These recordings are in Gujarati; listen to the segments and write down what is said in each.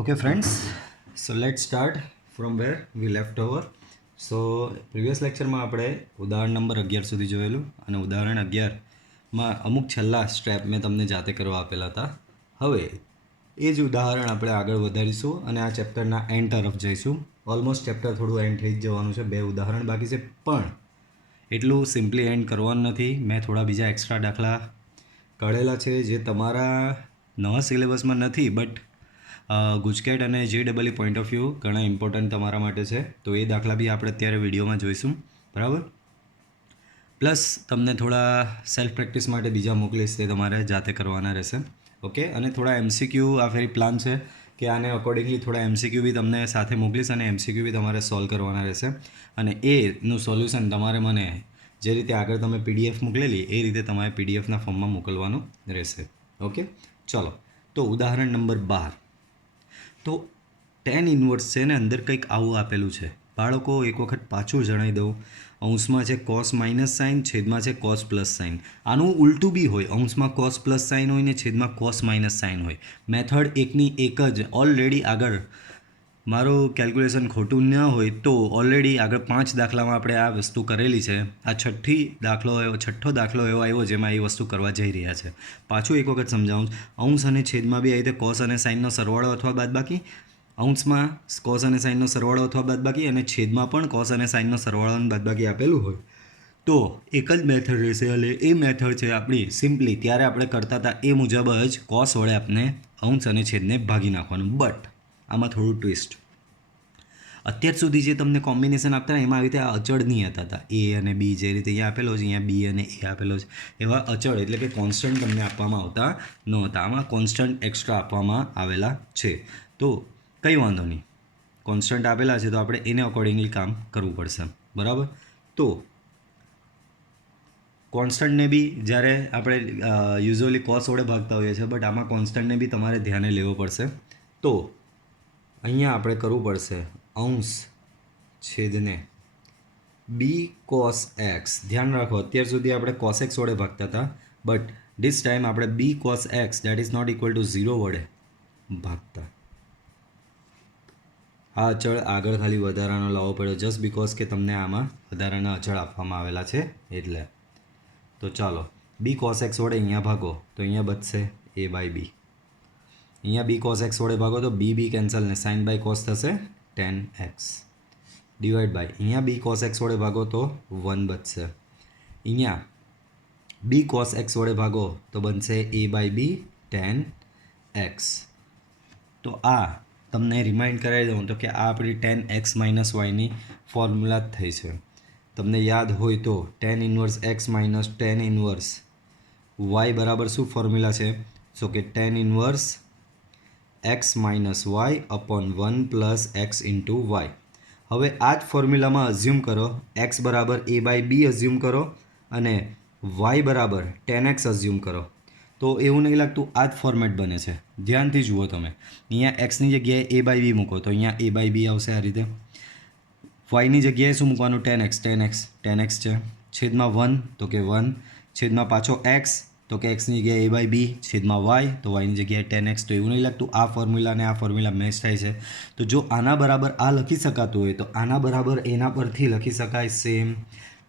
Okay, friends, so let's start from where we left over. So previous લેક્ચરમાં આપણે ઉદાહરણ નંબર 11 સુધી જોયેલું અને ઉદાહરણ 11માં અમુક છેલ્લા સ્ટેપ મેં તમને જાતે કરવા આપેલા હતા. હવે એ જ ઉદાહરણ આપણે આગળ વધારીશું અને આ ચેપ્ટરના એન્ડ તરફ જઈશું. ઓલમોસ્ટ ચેપ્ટર થોડું એન્ડ થઈ જ જવાનું છે, 2 ઉદાહરણ બાકી છે, પણ એટલું સિમ્પલી એન્ડ કરવાનું નથી. મેં થોડા બીજા એક્સ્ટ્રા દાખલા કાઢેલા છે જે તમારા નવા સિલેબસમાં નથી, બટ ગુજકેટ અને JEE પોઈન્ટ ઓફ વ્યૂ ઘણા ઇમ્પોર્ટન્ટ તમારા માટે છે. તો એ દાખલા બી આપણે અત્યારે વિડીયોમાં જોઈશું, બરાબર. પ્લસ તમને થોડા સેલ્ફ પ્રેક્ટિસ માટે બીજા મોકલીશ, તે તમારે જાતે કરવાના રહેશે. ઓકે, અને થોડા MCQ આ ફેરી પ્લાન છે કે આને અકોર્ડિંગલી થોડા MCQ બી તમને સાથે મોકલીશ અને MCQ બી તમારે સોલ્વ કરવાના રહેશે. અને એનું સોલ્યુશન તમારે મને જે રીતે આગળ તમે PDF મોકલેલી એ રીતે તમારે PDFના ફોર્મમાં મોકલવાનું રહેશે. ઓકે, ચલો. તો ઉદાહરણ નંબર 12. તો tan ઇન્વર્સ છે ને, અંદર કંઈક આવું આપેલું છે. બાળકો એક વખત પાછું જણાવી દઉં. અંશમાં છે કોસ માઇનસ સાઇન, છેદમાં છે કોસ પ્લસ સાઇન. આનું ઉલટું બી હોય, અંશમાં કોસ પ્લસ સાઇન હોય ને છેદમાં કોસ માઇનસ સાઇન હોય. મેથડ એકની એક જ. ઓલરેડી આગળ મારું કેલ્ક્યુલેશન ખોટું ન હોય તો ઓલરેડી આગળ 5 દાખલામાં આપણે આ વસ્તુ કરેલી છે. આ છઠ્ઠો દાખલો એવો આવ્યો જેમાં એ વસ્તુ કરવા જઈ રહ્યા છે. પાછું એક વખત સમજાવું. અંશ અને છેદમાં બી આવી રીતે કોસ અને સાઇનનો સરવાળો અથવા બાદબાકી. અંશમાં કોસ અને સાઇનનો સરવાળો અથવા બાદબાકી અને છેદમાં પણ કોસ અને સાઇનનો સરવાળો અને બાદબાકી આપેલું હોય તો એક જ મેથડ રહેશે. એટલે એ મેથડ છે આપણી સિમ્પલી ત્યારે આપણે કરતા હતા એ મુજબ જ કોસ વડે આપણે અંશ અને છેદને ભાગી નાખવાનું. બટ આમાં થોડું ટ્વિસ્ટ. અત્યાર સુધી જે તમને કોમ્બિનેશન આપતા ને એમાં આવી રીતે અચળ નહીં હતા. A અને B જે રીતે અહીંયા આપેલો છે, અહીંયા B અને A આપેલો છે, એવા અચળ એટલે કે કોન્સ્ટન્ટ તમને આપવામાં આવતા નહોતા. આમાં કોન્સ્ટન્ટ એક્સ્ટ્રા આપવામાં આવેલા છે. તો કંઈ વાંધો નહીં, કોન્સ્ટન્ટ આપેલા છે તો આપણે એને અકોર્ડિંગલી કામ કરવું પડશે, બરાબર. તો કોન્સ્ટન્ટને બી જ્યારે આપણે યુઝ્યુઅલી કોસ વડે ભાગતા હોઈએ છીએ, બટ આમાં કોન્સ્ટન્ટને બી તમારે ધ્યાને લેવો પડશે. તો અહીંયા આપણે કરવું પડશે અંશ છેદને બી કોસ એક્સ. ધ્યાન રાખો, અત્યાર સુધી આપણે કોસ એક્સ વડે ભાગતા હતા, બટ ધીસ ટાઈમ આપણે b cos x that is not equal to 0 વડે ભાગતા. આ અચળ આગળ ખાલી વધારાનો લાવવો પડ્યો જસ્ટ બિકોઝ કે તમને આમાં વધારાના અચળ આપવામાં આવેલા છે એટલે. તો ચાલો, બી કોસ એક્સ વડે અહીંયા ભાગો તો અહીંયા બચશે A/B. અહીંયા બી કોસ એક્સ વડે ભાગો તો બી કેન્સલ ને સાઇન બાય કોસ થશે tan x ડિવાઈડ બાય અહીંયા બી કોસ એક્સ વડે ભાગો તો 1 બચશે. અહીંયા બી કોસ એક્સ વડે ભાગો તો બનશે A/B tan x. તો આ તમને રિમાઇન્ડ કરાવી દઉં તો કે આ આપણી tan x માઇનસ વાયની ફોર્મ્યુલા જ થઈ છે. તમને યાદ હોય તો tan inverse x minus tan inverse y બરાબર શું ફોર્મ્યુલા છે? સો કે tan inverse x minus y upon 1 plus x into y. હવે આ જ ફોર્મ્યુલામાં અઝ્યુમ કરો x બરાબર A/B અઝ્યુમ કરો અને y બરાબર tan x અઝ્યુમ કરો. તો એવું નહીં લાગતું આ જ ફોર્મેટ બને છે? ધ્યાનથી જુઓ તમે. અહીંયા એક્સની જગ્યાએ A/B મૂકો તો અહીંયા A/B આવશે આ રીતે. વાયની જગ્યાએ શું મૂકવાનું? tan x છે. છેદમાં 1 તો કે 1, છેદમાં પાછો x તો કે એક્સની જગ્યાએ A/B, છેદમાં વાય તો વાયની જગ્યાએ tan x. તો એવું નહીં લાગતું આ ફોર્મ્યુલા અને આ ફોર્મ્યુલા મેચ થાય છે? તો જો આના બરાબર આ લખી શકાતું હોય તો આના બરાબર એના પરથી લખી શકાય સેમ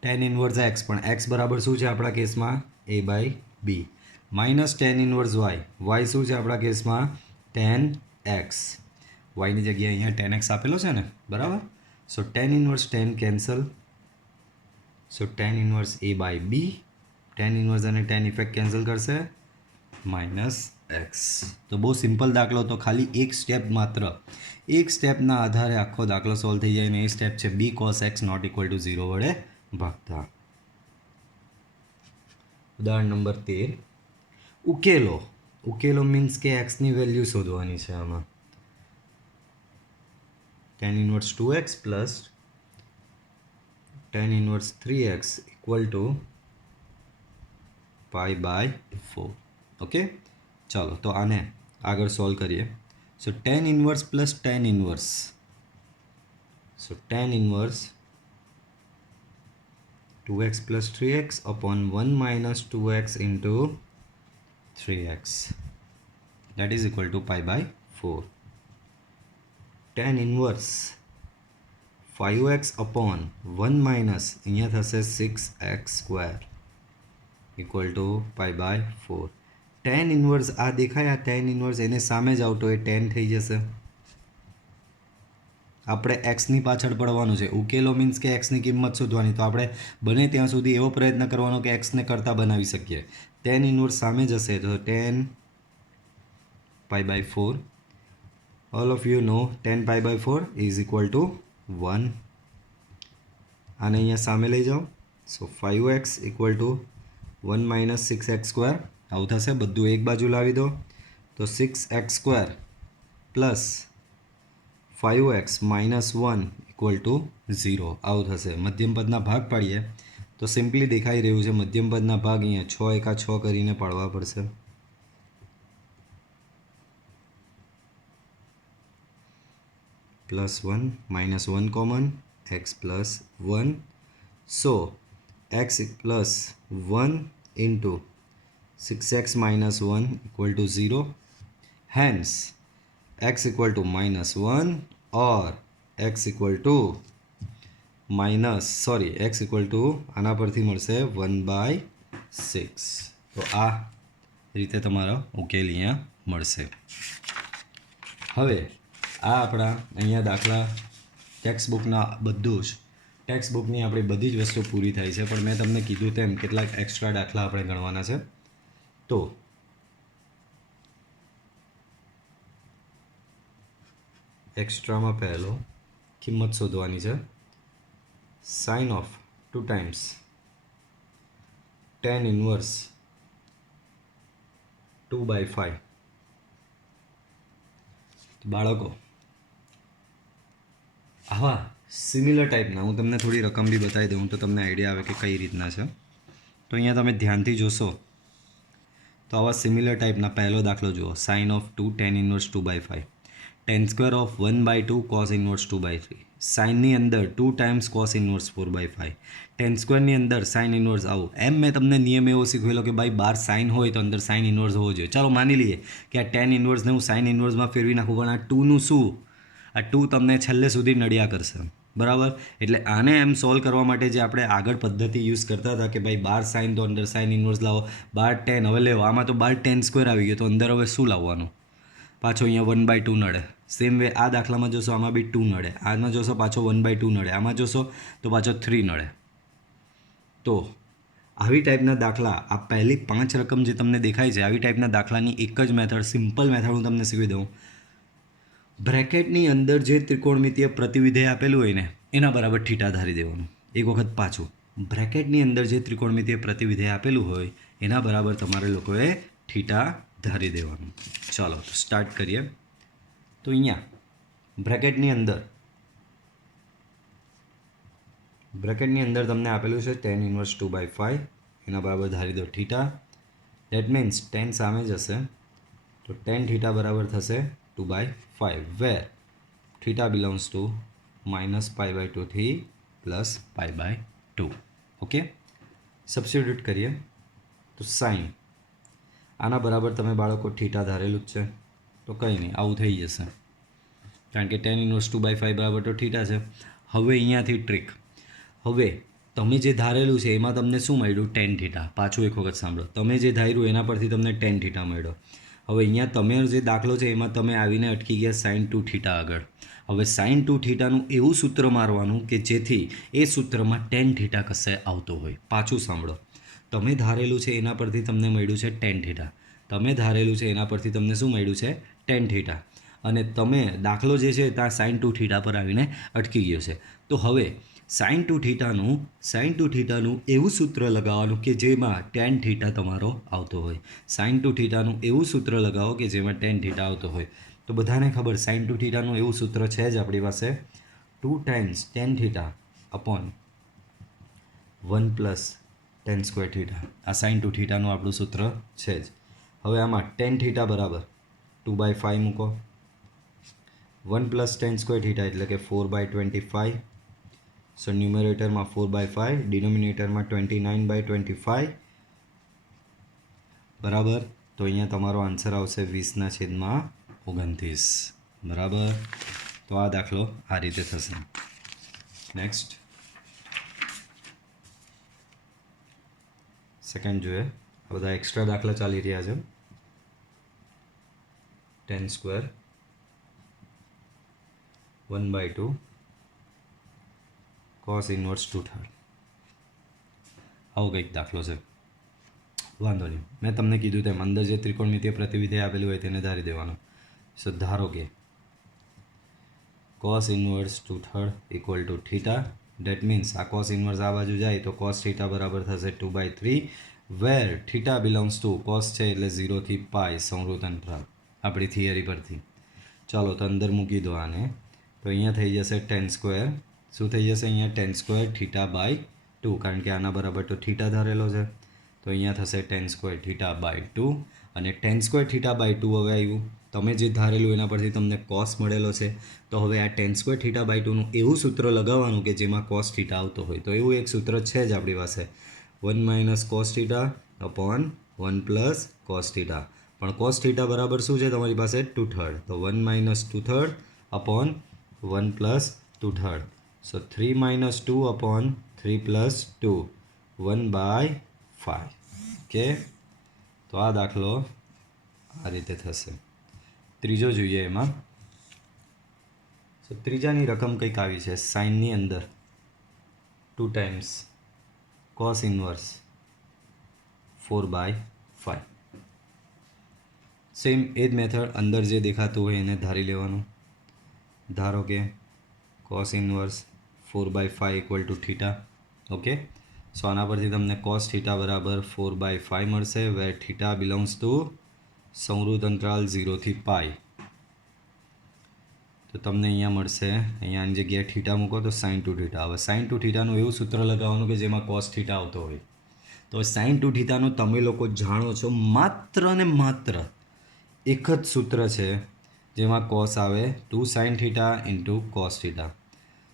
tan ઇન્વર્સ x. પણ x બરાબર શું છે આપણા કેસમાં? A/B minus tan inverse y શું છે આપણા કેસમાં? tan x. વાયની જગ્યાએ અહીંયા tan x આપેલો છે ને, બરાબર. સો tan ઇન્વર્સ tan કેન્સલ. સો tan inverse A/B, tan inverse અને tan ઇફેક્ટ કેન્સલ કરશે, માઇનસ x. તો બહુ સિમ્પલ દાખલો. તો ખાલી એક સ્ટેપના આધારે આખો દાખલો સોલ્વ થઈ જાય. અને એ સ્ટેપ છે b cos x not equal to 0 વડે ભાગતા. ઉદાહરણ નંબર 13. ઉકેલો મીન્સ કે એક્સની વેલ્યુ શોધવાની છે આમાં. tan inverse 2x plus tan inverse 3x equal to π/4. Okay, ચાલો તો આને આગળ સોલ્વ કરીએ. So tan inverse plus tan inverse. So tan inverse 2x plus 3x upon 1 minus 2x into 3x that is equal to π/4. Tan inverse 5x upon 1 minus અહીંયા થશે 6x square equal to pi by 4. Tan inverse આ દેખાય, આ ટેન ઇન્વર્સ એને સામે જ આવતો એ ટેન થઈ જશે. આપણે એક્સની પાછળ પડવાનું છે. ઉકેલો મીન્સ કે એક્સની કિંમત શોધવાની. તો આપણે બને ત્યાં સુધી એવો પ્રયત્ન કરવાનો કે એક્સને કરતાં બનાવી શકીએ. ટેન ઇન્વર્સ સામે જશે તો 10 pi by 4. All of you know 10 pi by 4 is equal to 1. આને અહીંયા સામે લઈ જાઓ. So 5x equal to 1 minus 6x square આવું થશે. બધું એક બાજુ લાવી દો તો 6x સ્ક્વેર plus 5x minus 1 equal to 0 આવું થશે. મધ્યમ પદના ભાગ પાડીએ તો સિમ્પલી દેખાઈ રહ્યું છે મધ્યમ પદના ભાગ અહીંયા 6 એકા 6 કરીને પાડવા પડશે. Plus 1 minus 1 common x plus 1. So x plus 1 into 6x minus 1 equal to 0. Hence x equal to -1 और x equal to x equal to આના પરથી મળશે 1/6. તો આ રીતે તમારો ઉકેલ અહીંયા મળશે. હવે આ આપણા અહીંયા દાખલા ટેક્સ્ટબુકના બધું જ ટેક્સ્ટબુકની આપણી બધી જ વસ્તુ પૂરી થાય છે, પણ મેં તમને કીધું તેમ કેટલાક એક્સ્ટ્રા દાખલા આપણે ગણવાના છે. તો એક્સ્ટ્રામાં પહેલો કિંમત શોધવાની છે. Sine of 2 times tan inverse 2/5. બાળકો આવા સિમિલર ટાઈપના હું તમને થોડી રકમ બી બતાવી દઉં તો તમને આઈડિયા આવે કે કઈ રીતના છે. તો અહીંયા તમે ધ્યાનથી જોશો તો આવા સિમિલર ટાઈપના પહેલો દાખલો જુઓ. Sine of 2 tan inverse 2/5. Tan square of 1/2 cos inverse 2/3. સાઇનની અંદર 2 ટાઈમ્સ કોસ ઇન્વર્સ 4/5. ટેન સ્ક્વેરની અંદર સાઇન ઇન્વર્સ આવું. એમ મેં તમને નિયમ એવો શીખવેલો કે ભાઈ બાર સાઇન હોય તો અંદર સાઇન ઇન્વર્સ હોવો જોઈએ. ચાલો માની લઈએ કે આ ટેન ઇન્વર્સને હું સાઇન ઇન્વર્સમાં ફેરવી નાખું, પણ આ 2નું શું? આ 2 તમને છેલ્લે સુધી નડ્યા કરશે, બરાબર? એટલે આને એમ સોલ્વ કરવા માટે જે આપણે આગળ પદ્ધતિ યુઝ કરતા હતા કે ભાઈ બાર સાઇન તો અંદર સાઇન ઇન્વર્સ લાવો, બાર ટેન હવે લેવો, આમાં તો બાર ટેન સ્ક્વેર આવી ગયો તો અંદર હવે શું લાવવાનું? પાછો અહીંયા 1/2 નડે. સેમ વે આ દાખલામાં જોશો આમાં બી 2 નડે, આમાં જોશો પાછો 1/2 નડે, આમાં જોશો તો પાછો 3 નડે. તો આવી ટાઈપના દાખલા આ પહેલી 5 રકમ જે તમને દેખાય છે આવી ટાઈપના દાખલાની એક જ મેથડ, સિમ્પલ મેથડ હું તમને શીખવી દઉં. બ્રેકેટની અંદર જે ત્રિકોણમિતીય પ્રતિવિધેય આપેલું હોય ને એના બરાબર થીટા ધારી દેવાનું. એક વખત પાછું, બ્રેકેટની અંદર જે ત્રિકોણમિતીય પ્રતિવિધેય આપેલું હોય એના બરાબર તમારે લોકોએ થીટા ધારી દેવાનું. ચાલો તો સ્ટાર્ટ કરીએ. તો અહીંયા બ્રેકેટની અંદર તમને આપેલું છે ટેન ઇન્વર્સ 2/5 એના બરાબર ધારી દો થીટા. દેટ મીન્સ ટેન સામે જશે તો ટેન થીટા બરાબર થશે 2/5 વેર થીટા બિલોંગ્સ ટુ -π/2 થી +π/2. ઓકે, સબસ્ટિટ્યૂટ કરીએ તો સાઇન આના બરાબર તમે બાળકો થીટા ધારેલું જ છે તો કંઈ નહીં, આવું થઈ જશે કારણ કે ટેન ઇન્વર્સ 2/5 બરાબર તો થીટા છે. હવે અહીંયાથી ટ્રીક. હવે તમે જે ધારેલું છે એમાં તમને શું મળ્યું? Ten theta. પાછું એક વખત સાંભળો, તમે જે ધાર્યું એના પરથી તમને ટેન થીટા મળ્યો. હવે અહીંયા તમે જે દાખલો છે એમાં તમે આવીને અટકી ગયા સાઇન 2 થીટા આગળ. હવે સાઇન 2 થીટાનું એવું સૂત્ર મારવાનું કે જેથી એ સૂત્રમાં ટેન થીટા કશે આવતો હોય. પાછું સાંભળો, તમે ધારેલું છે એના પરથી તમને મળ્યું છે ટેન થીટા, તમે ધારેલું છે એના પરથી તમને શું મળ્યું છે? Ten theta. અને તમે દાખલો જે છે ત્યાં સાઇન 2 થીટા પર આવીને અટકી ગયો છે. તો હવે સાઇન 2 થીટાનું એવું સૂત્ર લગાવવાનું કે જેમાં ટેન થીટા તમારો આવતો હોય. સાઇન 2 થીટાનું એવું સૂત્ર લગાવો કે જેમાં ટેન થીટા આવતો હોય. તો બધાને ખબર સાઇન 2 થીટાનું એવું સૂત્ર છે જ આપણી પાસે, 2 times ten theta upon 1 plus ten square theta. આ સાઇન 2 થીટાનું આપણું સૂત્ર છે જ. હવે આમાં ટેન થીટા બરાબર 2/5 મૂકો, 1 પ્લસ ટેન સ્ક્વેર થીટા એટલે કે 4/25. સો ન્યુમરેટરમાં 4/5, ડિનોમિનેટરમાં 29/25 બરાબર. તો અહીંયા તમારો આન્સર આવશે 20/29 બરાબર. તો તો આ દાખલો આ રીતે થશે. નેક્સ્ટ સેકન્ડ જોઈએ. આ બધા એક્સ્ટ્રા દાખલા ચાલી રહ્યા છે. 10² 1/2 cos ઇન્વર્સ 2/3 આવો કંઈક દાખલો છે. વાંધો નહીં, મેં તમને કીધું તેમ અંદર જે ત્રિકોણમિતીય પ્રતિવિધેય આપેલું હોય તેને ધારી દેવાનું. સો ધારો કે cos inverse 2/3 equal to theta. Date means આ cos ઇન્વર્સ આ બાજુ જાય તો cos થીટા બરાબર થશે 2/3 વેર થીટા બિલોંગ્સ ટુ cos છે એટલે 0 થી પાઈ સંવૃત અંતરાલ આપણી થિયરી પરથી. ચાલો તો અંદર મૂકી દો આને. તો અહીંયા થઈ જશે 10². શું થઈ જશે અહીંયા 10² થીટા બાય 2, કારણ કે આના બરાબર તો થીટા ધારેલો છે. તો અહીંયા થશે 10² થીટા બાય 2 અને 10² થીટા બાય 2 હવે આવ્યું. તમે જે ધારેલું એના પરથી તમને કોસ મળેલો છે. તો હવે આ 10² થીટા બાય 2નું એવું સૂત્ર લગાવવાનું કે જેમાં કોસ થીટા આવતો હોય. તો એવું એક સૂત્ર છે જ આપણી પાસે, 1 - cos theta upon 1 + cos theta. પણ cos થીટા બરાબર શું છે તમારી પાસે 2/3. તો 1 - 2/3 અપોન 1 + 2/3. સો 3 - 2 અપોન 3 + 2 1/5. ઓકે, તો આ દાખલો આ રીતે થશે. ત્રીજો જોઈએ. એમાં સો ત્રીજાની રકમ કંઈક આવી છે. સાઇનની અંદર 2 ટાઈમ્સ cos ઇન્વર્સ 4/5. સેમ એ જ મેથડ અંદર જે દેખાતું હોય એને ધારી લેવાનું. ધારો કે cos inverse 4/5 equal to theta. Okay, so આના પરથી તમને cos થીટા બરાબર 4/5 મળશે વેર થીટા બિલોંગ્સ ટુ સંવૃત અંતરાલ 0 થી પાઈ. તો તમને અહીંયા મળશે, અહીંયાની જગ્યાએ થીટા મૂકો તો sin 2 થીટા. હવે sin 2 થીટાનું એવું સૂત્ર લગાવવાનું કે જેમાં cos થીટા આવતો હોય. તો sin 2 થીટાનું તમે લોકો જાણો છો માત્ર ને માત્ર એક જ સૂત્ર છે જેમાં cos આવે 2 sin theta into cos theta.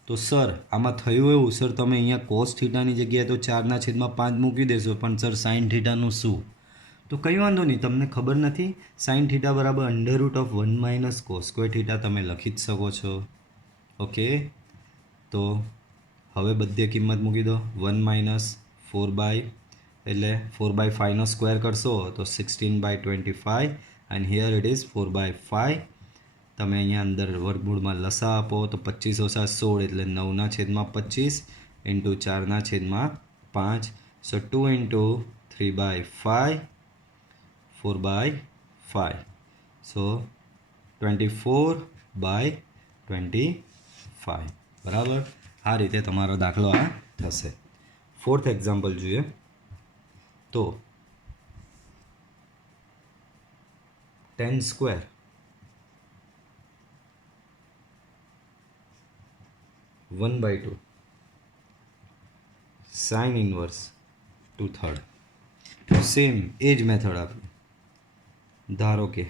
તો સર આમાં થયું એવું, સર તમે અહીંયા cos થીટાની જગ્યાએ તો 4/5 મૂકી દેશો, પણ સર sin થીટાનું શું? તો કંઈ વાંધો નહીં, તમને ખબર નથી sin થીટા બરાબર √1 - cos² થીટા તમે લખી જ શકો છો. ઓકે, તો હવે બધે કિંમત મૂકી દો. 1 - 4 એટલે 4/5નો સ્ક્વેર કરશો તો 16/25 એન્ડ હિયર ઇટ ઇઝ 4/5. તમે અહીંયા અંદર વર્ગમૂળમાં લસા આપો તો 25 - 16 એટલે 9/25 ઇન્ટુ 4/5. સો 2 ઇન્ટુ 3/5 4/5. સો 24/25. બરાબર, આ રીતે તમારો દાખલો આ થશે. ફોર્થ એક્ઝામ્પલ જોઈએ. તો 10² 1/2 sin ઇન્વર્સ 2/3. સેમ એ જ મેથડ આપણે ધારો કે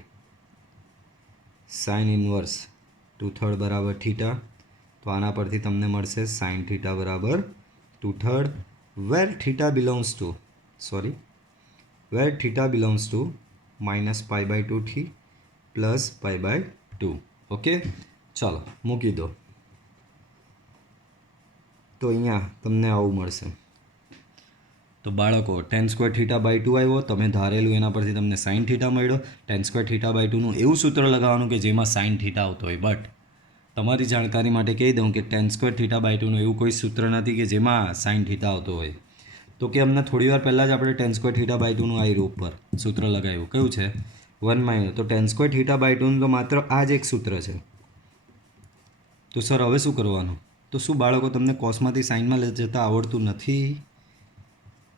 sin ઇન્વર્સ 2/3 બરાબર થીટા. તો આના પરથી તમને મળશે sin થીટા બરાબર 2/3 વેર થીટા બિલોંગ્સ ટુ -π/2 થી +π/2. ઓકે, ચાલો મૂકી દો. તો અહીંયા તમને આવું મળશે. તો બાળકો 10² થીટા બાય 2 આવ્યો, તમે ધારેલું એના પરથી તમને sin થીટા મળ્યો. 10² થીટા બાય 2નું એવું સૂત્ર લગાવવાનું કે જેમાં sin થીટા આવતો હોય. બટ તમારી જાણકારી માટે કહી દઉં કે 10² થીટા બાય 2નું એવું કોઈ સૂત્ર નથી કે જેમાં sin થીટા આવતો હોય. તો કે અમને થોડી વાર પહેલાં જ આપણે 10² થીટા બાય 2નું આ રૂપ પર સૂત્ર લગાવ્યું. કયું છે? 1 - તો 10² થીટા બાય 2નું તો માત્ર આ જ એક સૂત્ર છે. તો સર હવે શું કરવાનું? તો શું બાળકો તમને કોસમાંથી સાઇનમાં જતાં આવડતું નથી?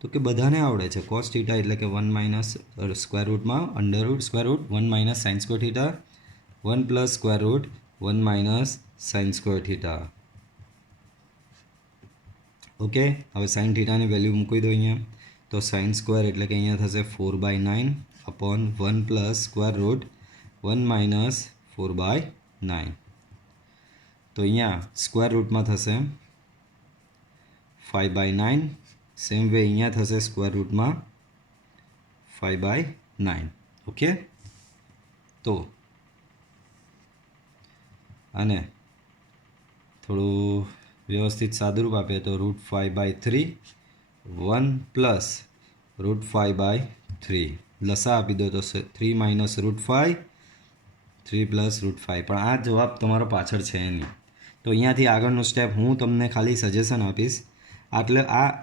તો કે બધાને આવડે છે. cos થીટા એટલે કે 1 - સ્ક્વેર રૂટમાં √1 - sin² theta 1 + √1 - sin² theta. Okay, હવે sin થીટાની વેલ્યુ મૂકી દો અહીંયા. તો sin² એટલે કે અહીંયા થશે 4/9 અપોન 1 + √1 - 4/9. તો અહીંયા સ્ક્વેર રૂટમાં થશે 5/9. સેમ વે અહીંયા થશે સ્ક્વેર રૂટમાં 5/9. ઓકે, તો અને થોડું વ્યવસ્થિત સાદુરૂપ આપીએ તો √5/3 1 પ્લસ √5/3 લસા આપી દો તો 3 માઇનસ √5 3 પ્લસ √5 પણ આ જવાબ તમારો પાછળ છે નહીં. તો અહીંયાથી આગળનો સ્ટેપ હું તમને ખાલી સજેશન આપીશ, એટલે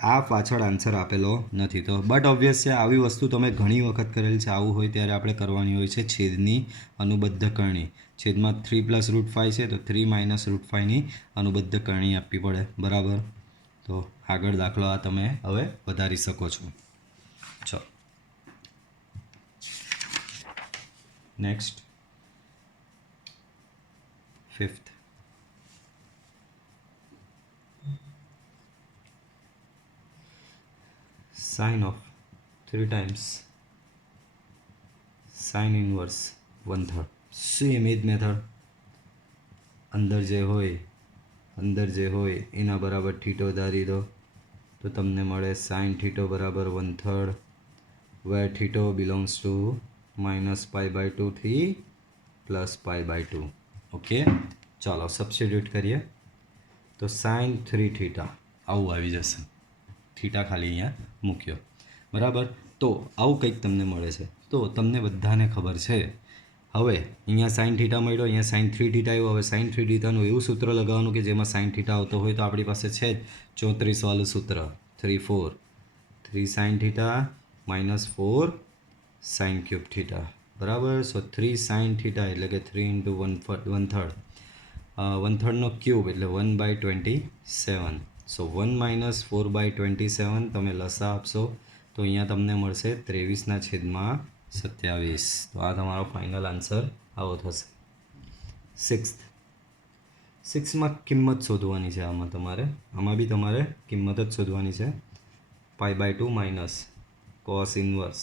આ પાછળ આન્સર આપેલો નથી. તો બટ ઓબ્વિયસ છે, આવી વસ્તુ તમે ઘણી વખત કરેલ છે. આવું હોય ત્યારે આપણે કરવાની હોય છે છેદની અનુબદ્ધ કરણી. છેદમાં 3 પ્લસ √5 છે તો 3 માઇનસ √5ની અનુબદ્ધ કરણી આપવી પડે, બરાબર. તો આગળ દાખલો આ તમે હવે વધારી શકો છો. ચલો next 5th. Sine of 3 times sine inverse 1/3. Same એ જ મેથડ, અંદર જે હોય એના બરાબર થીટો ધારી દો તો તમને મળે સાઇન થીટો બરાબર 1/3, વેર થીટો બિલોંગ્સ ટુ -π/2 થી +π/2. ઓકે, ચાલો સબસ્ટિટ્યુટ કરીએ તો સાઇન 3 થીટા આવું આવી જશે. થીટા ખાલી અહીંયા મૂક્યો, બરાબર. તો આવું કંઈક તમને મળે છે. તો તમને બધાને ખબર છે હવે અહીંયા સાઇન થીટા મળ્યો, અહીંયા સાઇન 3 થીટા આવ્યો. હવે સાઇન 3 થીટાનું એવું સૂત્ર લગાવવાનું કે જેમાં સાઇન થીટા આવતો હોય. તો આપણી પાસે છે જ 34 વાળું સૂત્ર 3 sine theta -4 sign cube theta, બરાબર. સો 3 સાઇન થીટા એટલે કે 3 × 1/3, 1/3નો ક્યુબ એટલે 1/27. સો 1 - 4/27 તમે લસા આપશો તો અહીંયા તમને મળશે 23/27. તો આ તમારો ફાઇનલ આન્સર આવો થશે. 6માં કિંમત શોધવાની છે. આમાં બી તમારે કિંમત જ શોધવાની છે. π/2 minus cos inverse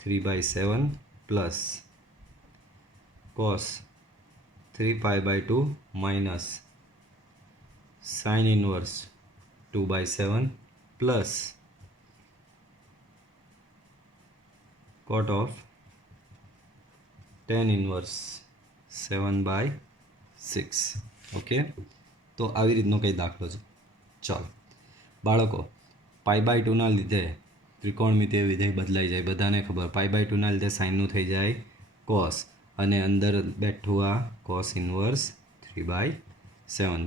3/7 plus cos 3π/2 minus sine inverse 2/7 plus cot of tan inverse 7/6. Okay, તો આવી રીતનો કંઈ દાખલો છે. ચાલો બાળકો, π/2ના લીધે ત્રિકોણમિતિય વિધેય બદલાઈ જાય. બધાને ખબર, π/2ના લીધે સાઇનનું થઈ જાય કોસ, અને અંદર બેઠું આ કોસ ઇન્વર્સ 3/7.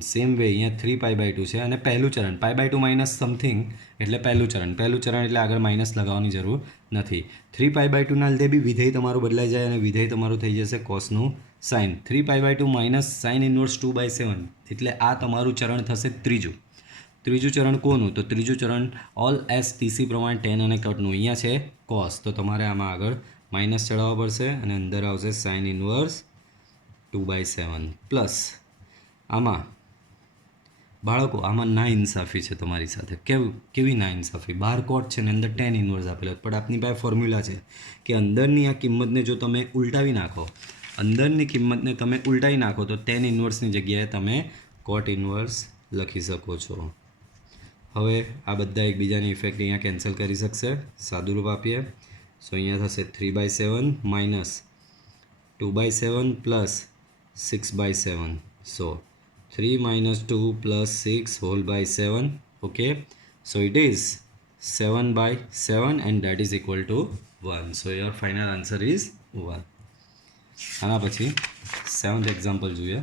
સેમ વે અહીંયા 3π/2 છે અને પહેલું ચરણ π/2 માઇનસ સમથિંગ એટલે પહેલું ચરણ એટલે આગળ માઇનસ લગાવવાની જરૂર નથી. 3π/2ના લીધે બી વિધેય તમારું બદલાઈ જાય અને વિધેય તમારું થઈ જશે કોસનું સાઇન. 3π/2 માઇનસ સાઇન ઇન્વર્સ 2/7 એટલે આ તમારું ચરણ થશે ત્રીજું ચરણ કોનું? તો ત્રીજું ચરણ ઓલ STC પ્રમાણે ટેન અને કટનું. અહીંયા છે કોસ, તો તમારે આમાં આગળ માઇનસ ચડાવવા પડશે અને અંદર આવશે સાઇન ઇન્વર્સ 2/7 પ્લસ આમાં બાળકો આમાં ના ઇન્સાફી છે તમારી સાથે. કેવી ના ઇન્સાફી? બહાર કોટ છે ને અંદર ટેન ઇન્વર્સ આપેલો, પણ આપની પાસે ફોર્મ્યુલા છે કે અંદરની આ કિંમતને જો તમે ઉલટાવી નાખો તો ટેન ઇન્વર્સની જગ્યાએ તમે કોટ ઇન્વર્સ લખી શકો છો. હવે આ બધા એકબીજાની ઇફેક્ટ અહીંયા કેન્સલ કરી શકશે. સાદુરૂપ આપીએ સો અહીંયા થશે 3/7 minus 2/7 plus 6/7. So 3 minus 2 plus 6 whole by 7. Okay, so it is 7/7 and that is equal to 1. So your final answer is 1. આના પછી 7th એક્ઝામ્પલ જોઈએ.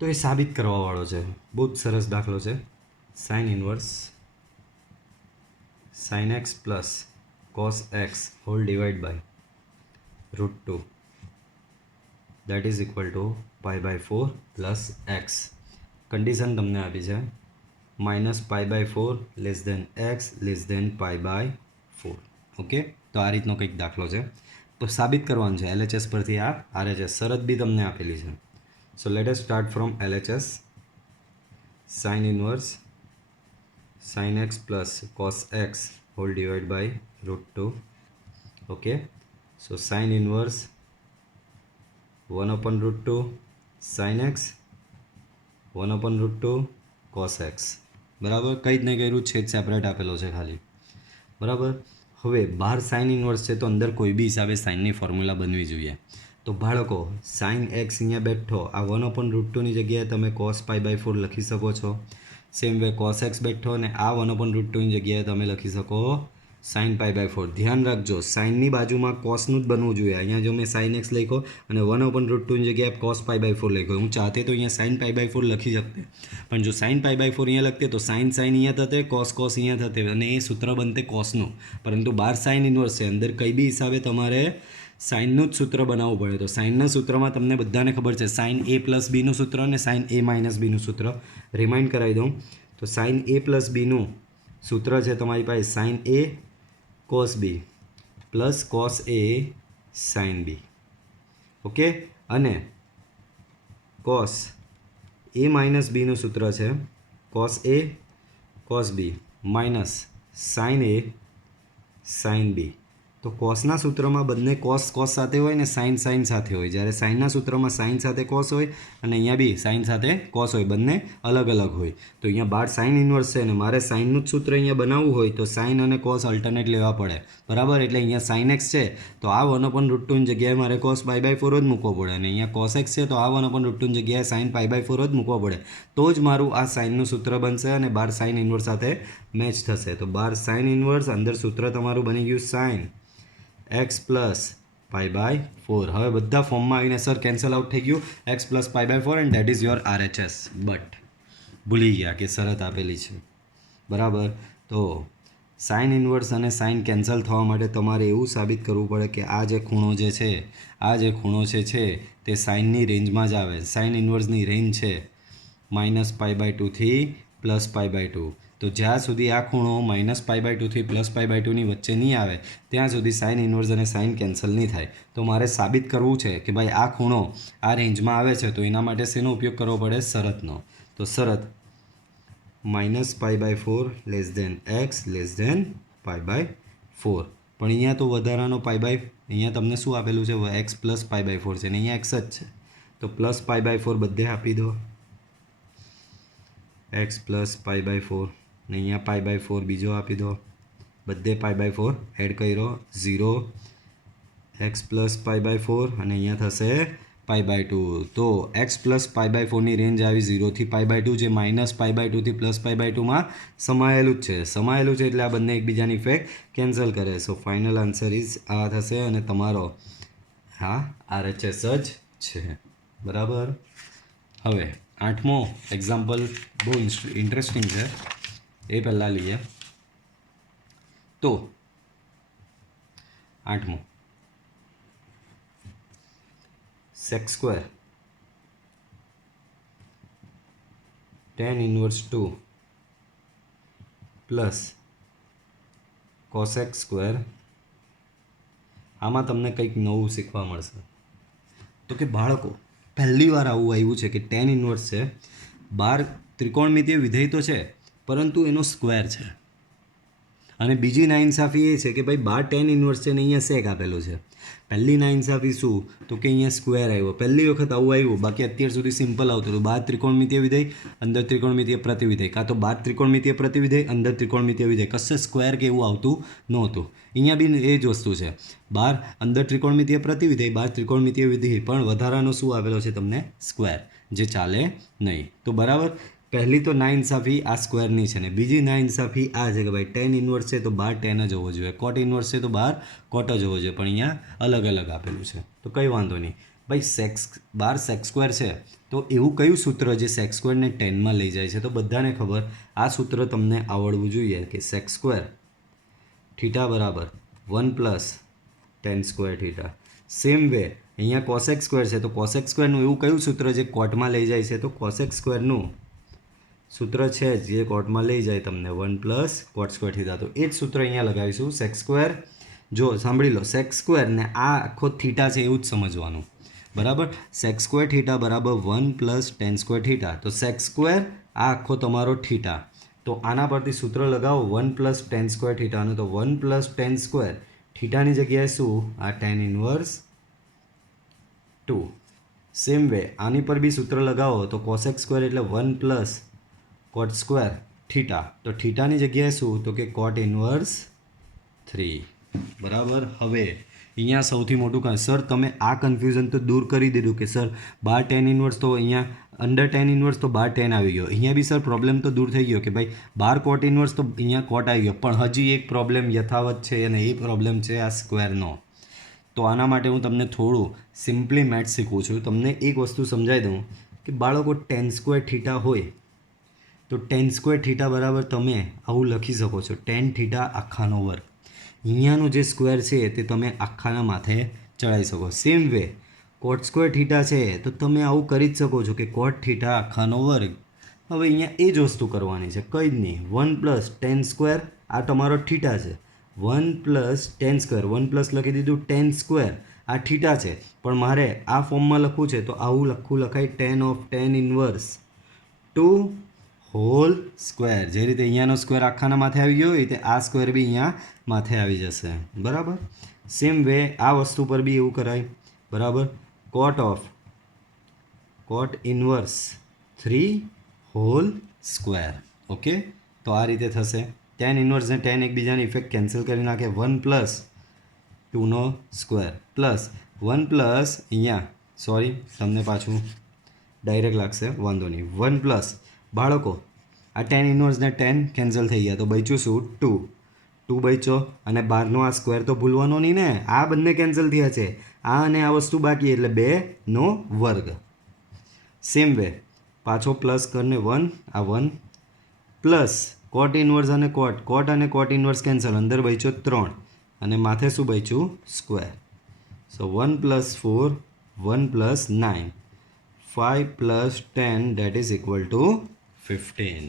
તો એ સાબિત કરવાવાળો છે. બહુ જ સરસ દાખલો છે. Sine inverse sin x plus cos x whole divide by √2 that is equal to π/4 plus x. Condition તમને આપી છે -π/4 less than x less than π/4. Okay, તો આ રીતનો કંઈક દાખલો છે. તો સાબિત કરવાનું છે LHS પરથી આ RHS. શરત બી તમને આપેલી છે. So let us start from LHS. Sign inverse sin x plus cos x whole divided by √2. Okay, so sin inverse 1/√2 sin x 1/√2 cos x. બરાબર, કંઈ જ નહીં કર્યું, છેદ સેપરેટ આપેલો છે ખાલી. બરાબર, હવે બહાર સાઇન ઇન્વર્સ છે તો અંદર કોઈ બી હિસાબે સાઇનની ફોર્મ્યુલા બનવી જોઈએ. તો બાળકો સાઇન એક્સ અહીંયા બેઠો, આ 1/√2ની જગ્યાએ તમે cos π/4 લખી શકો છો. સેમ વે cos એક્સ બેઠો અને આ 1/√2ની જગ્યાએ તમે લખી શકો sin π/4. ધ્યાન રાખજો, સાઇનની બાજુમાં કોસનું જ બનવું જોઈએ. અહીંયા જો મેં sin એક્સ લખ્યો અને 1/√2ની જગ્યાએ cos π/4 લખ્યો. હું ચાહતે તો અહીંયા sin π/4 લખી શકતે, પણ જો sin π/4 અહીંયા લખતે તો sin અહીંયા થતે, cos અહીંયા થતે અને એ સૂત્ર બનતે કોસનું. પરંતુ બહાર સાઇન ઇન્વર્સ છે, અંદર કંઈ બી હિસાબે તમારે સાઇનનું જ સૂત્ર બનાવવું પડે. તો સાઇનના સૂત્રમાં તમને બધાને ખબર છે sin a + bનું સૂત્ર અને sin a - bનું સૂત્ર. રિમાઇન્ડ કરાવી દઉં તો sin a + bનું સૂત્ર છે તમારી પાસે sin a cos b plus cos a sin b. Okay, અને cos a - bનું સૂત્ર છે cos a cos b minus sin a sin b. તો કોસના સૂત્રમાં બંને કોસ સાથે હોય ને સાઇન સાથે હોય. જ્યારે સાઇનના સૂત્રમાં સાઇન સાથે કોસ હોય અને અહીંયા બી સાઇન સાથે કોસ હોય, બંને અલગ અલગ હોય. તો અહીંયા બહાર સાઇન ઇન્વર્સ છે અને મારે સાઇનનું જ સૂત્ર અહીંયા બનાવવું હોય તો સાઇન અને કોસ અલ્ટરનેટ લેવા પડે, બરાબર. એટલે અહીંયા સાઇન એક્સ છે તો આ 1/√2ની જગ્યાએ મારે cos π/4 જ મૂકવો પડે, અને અહીંયા cos એક્સ છે તો આ 1/√2ની જગ્યાએ sin π/4 જ મૂકવો પડે. તો જ મારું આ સાઇનનું સૂત્ર બનશે અને બહાર સાઇન ઇન્વર્સ સાથે મેચ થશે. તો બહાર સાઇન ઇન્વર્સ, અંદર સૂત્ર તમારું બની ગયું સાઇન x + π/4. હવે બધા ફોર્મમાં આવીને સર કેન્સલ આઉટ થઈ ગયું x + π/4 and that is your RHS. But ભૂલી ગયા કે શરત આપેલી છે, બરાબર. તો સાઇન ઇન્વર્સ અને સાઇન કેન્સલ થવા માટે તમારે એવું સાબિત કરવું પડે કે આ જે ખૂણો છે તે સાઇનની રેન્જમાં જ આવે. સાઇન ઇન્વર્સની રેન્જ છે -π/2 થી +π/2. તો જ્યાં સુધી આ ખૂણો -π/2 થી +π/2ની વચ્ચે નહીં આવે ત્યાં સુધી સાઇન ઇન્વર્સ અને સાઇન કેન્સલ નહીં થાય. તો મારે સાબિત કરવું છે કે ભાઈ આ ખૂણો આ રેન્જમાં આવે છે, તો એના માટે શેનો ઉપયોગ કરવો પડે? શરતનો. તો શરત -π/4 x π/4. પણ અહીંયા તો વધારાનો અહીંયા તમને શું આપેલું છે? x + π/4 છે ને અહીંયા x જ છે, તો +π/4 બધે આપી દો, x + π/4 ને અહીંયા π/4 બીજો આપી દો, બધે π/4 એડ કર્યો 0 x + π/4 અને અહીંયા થશે π/2. તો x + π/4ની રેન્જ આવી 0 થી π/2, જે -π/2 થી +π/2માં સમાયેલું જ છે એટલે આ બંને એકબીજાની ઇફેક્ટ કેન્સલ કરે. સો ફાઇનલ આન્સર ઇઝ આ થશે અને તમારો હા RHS જ છે, બરાબર. હવે 8મો એક્ઝામ્પલ બહુ ઇન્ટરેસ્ટિંગ છે, એ પહેલાં લઈએ. તો 8મો sec² tan inverse 2 plus cosec². આમાં તમને કંઈક નવું શીખવા મળશે. તો કે બાળકો પહેલી વાર આવું આવ્યું છે કે tan ઇન્વર્સ છે, બહાર ત્રિકોણમિતીય વિધેય તો છે પરંતુ એનો સ્ક્વેર છે. અને બીજી નાઇન્સાફી એ છે કે ભાઈ બહાર tan ઇન્વર્સ છે ને અહીંયા સેક આપેલું છે. પહેલી નાઇન્સાફી શું? તો કે અહીંયા સ્ક્વેર આવ્યો. પહેલી વખત આવું આવ્યું, બાકી અત્યાર સુધી સિમ્પલ આવતું હતું. બહાર ત્રિકોણમિતીય વિધેય, અંદર ત્રિકોણમિતીય પ્રતિવિધેય, કાં તો બહાર ત્રિકોણમિતીય પ્રતિવિધેય, અંદર ત્રિકોણમિતીય વિધેય, કશે સ્ક્વેર કે એવું આવતું નહોતું. અહીંયા બી એ જ વસ્તુ છે, બહાર અંદર ત્રિકોણમિતીય પ્રતિવિધેય, બહાર ત્રિકોણમિતીય વિધેય, પણ વધારાનો શું આવેલો છે તમને? સ્ક્વેર, જે ચાલે નહીં. તો બરાબર, પહેલી તો નાઇન્સાફી આ સ્ક્વેરની છે ને બીજી નાઇન્સાફી આ છે કે ભાઈ tan ઇન્વર્સ છે તો બહાર tan જ હોવો જોઈએ, cot ઇન્વર્સ છે તો બહાર cot જ હોવો જોઈએ, પણ અહીંયા અલગ અલગ આપેલું છે. તો કંઈ વાંધો નહીં ભાઈ, બહાર sec² છે તો એવું કયું સૂત્ર જે sec² ને tanમાં લઈ જાય છે? તો બધાને ખબર, આ સૂત્ર તમને આવડવું જોઈએ કે sec² થીટા બરાબર 1 + tan² θ. સેમ વે અહીંયા cosec² છે તો cosec² નું એવું કયું સૂત્ર જે કોટમાં લઈ જાય છે? તો cosec² નું સૂત્ર છે જે કોટમાં લઈ જાય તમને 1 + cot² θ. તો એ જ સૂત્ર અહીંયા લગાવીશું. sec², જો સાંભળી લો, sec² ને આ આખો થીટા છે એવું જ સમજવાનું, બરાબર. sec² θ બરાબર 1 + tan² θ. તો sec² આ આખો તમારો થીટા, તો આના પરથી સૂત્ર લગાવો 1 + tan² θ નું. તો 1 + tan², થીટાની જગ્યાએ શું? આ tan ઇન્વર્સ 2. સેમ વે આની પર બી સૂત્ર લગાવો તો cosec² એટલે 1 + cot² θ. તો થીટાની જગ્યાએ શું? તો કે cot ઇન્વર્સ 3 બરાબર. હવે અહીંયા સૌથી મોટું સર તમે આ કન્ફ્યુઝન તો દૂર કરી દીધું કે સર 12 ટેન ઇનવર્સ તો અહીંયા અંડર ટેન ઇનવર્સ તો 12 ટેન આવી ગયો. અહીંયા બી સર પ્રોબ્લેમ તો દૂર થઈ ગયો કે ભાઈ 12 કોટ ઇનવર્સ તો અહીંયા કોટ આવી ગયો, પણ હજી એક પ્રોબ્લેમ યથાવત છે અને એ પ્રોબ્લેમ છે આ સ્ક્વેરનો. તો આના માટે હું તમને થોડું સિમ્પલી મેથ્સ શીખવું છું. તમને એક વસ્તુ સમજાવી દઉં કે બાળકો ટેન સ્ક્વેર થીટા હોય તો ટેન સ્ક્વેર થીટા બરાબર તમે આવું લખી શકો છો, ટેન થીટા આખાનો વર્ગ. અહીંયાનું જે સ્ક્વેર છે તે તમે આખાના માથે ચડાવી શકો. Same way cot square theta છે તો તમે આવું કરી જ શકો છો કે કોટ થીટા આખાનો વર્ગ. હવે અહીંયા એ જ વસ્તુ કરવાની છે, કંઈ જ નહીં. 1 પ્લસ ટેન સ્ક્વેર, આ તમારો થીટા છે. 1 પ્લસ ટેન સ્ક્વેર, 1 પ્લસ લખી દીધું ટેન સ્ક્વેર, આ થીટા છે. પણ મારે આ ફોર્મમાં લખવું છે તો આવું લખાય ten of tan inverse 2 whole square. જે રીતે અહીંયાનો સ્ક્વેર આખાના માથે આવી ગયો એ રીતે આ સ્ક્વેર બી અહીંયા માથે આવી જશે. બરાબર. સેમ વે આ વસ્તુ પર બી એવું કરાય. બરાબર. કોટ ઇનવર્સ 3 હોલ સ્ક્વેર. ઓકે, તો આ રીતે થશે. ટેન ઇનવર્સ ને ટેન એકબીજાની ઇફેક્ટ કેન્સલ કરી નાખે. 1 પ્લસ 2નો સ્ક્વેર પ્લસ 1 પ્લસ અહીંયા સોરી તમને પાછું ડાયરેક્ટ લાગશે, વાંધો નહીં. 1 પ્લસ બાળકો આ ટેન ઇનવર્સ ને ટેન કેન્સલ થઈ ગયા તો બચ્યું શું? 2 બચ્યો. અને 12નો આ સ્ક્વેર તો ભૂલવાનો નહીં ને, આ બંને કેન્સલ થયા છે. આ અને આ વસ્તુ બાકી એટલે 2નો વર્ગ. સેમ વે પાછો પ્લસ કરીને 1, આ 1 પ્લસ કોટ ઇનવર્સ અને કોટ ઇનવર્સ કેન્સલ, અંદર બચ્યો 3 અને માથે શું બચ્યું? Square. So 1 plus 4, 1 plus 9, 5 plus 10 that is equal to 15.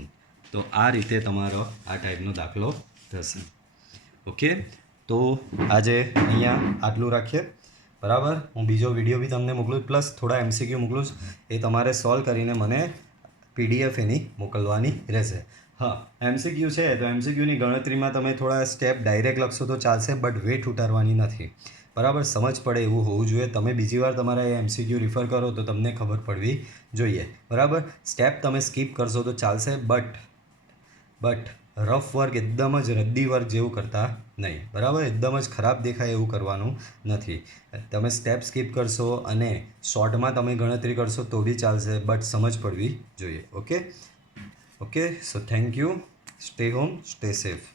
તો આ રીતે તમારો આ ટાઈપનો દાખલો થશે. ઓકે, તો આજે અહીંયા આટલું રાખીએ. બરાબર. હું બીજો વિડીયો બી તમને મોકલું પ્લસ થોડા MCQ મોકલું છું, એ તમારે સોલ્વ કરીને મને PDF એની મોકલવાની રહેશે. હા, MCQ છે તો MCQની ગણતરીમાં તમે થોડા સ્ટેપ ડાયરેક્ટ લખશો તો ચાલશે, બટ વેટ ઉતારવાની નથી. બરાબર. સમજ પડે એવું હોવું જોઈએ. તમે બીજી વાર તમારા એ MCQ રિફર કરો તો તમને ખબર પડવી જોઈએ. બરાબર. સ્ટેપ તમે સ્કીપ કરશો તો ચાલશે, બટ રફ વર્ક એકદમ જ રદ્દી વર્ક જેવું કરતા નહીં. બરાબર. એકદમ જ ખરાબ દેખાય એવું કરવાનું નથી. તમે સ્ટેપ સ્કીપ કરશો અને શોર્ટમાં તમે ગણતરી કરશો તો બી ચાલશે, બટ સમજ પડવી જોઈએ. Okay, so thank you. Stay home, stay safe.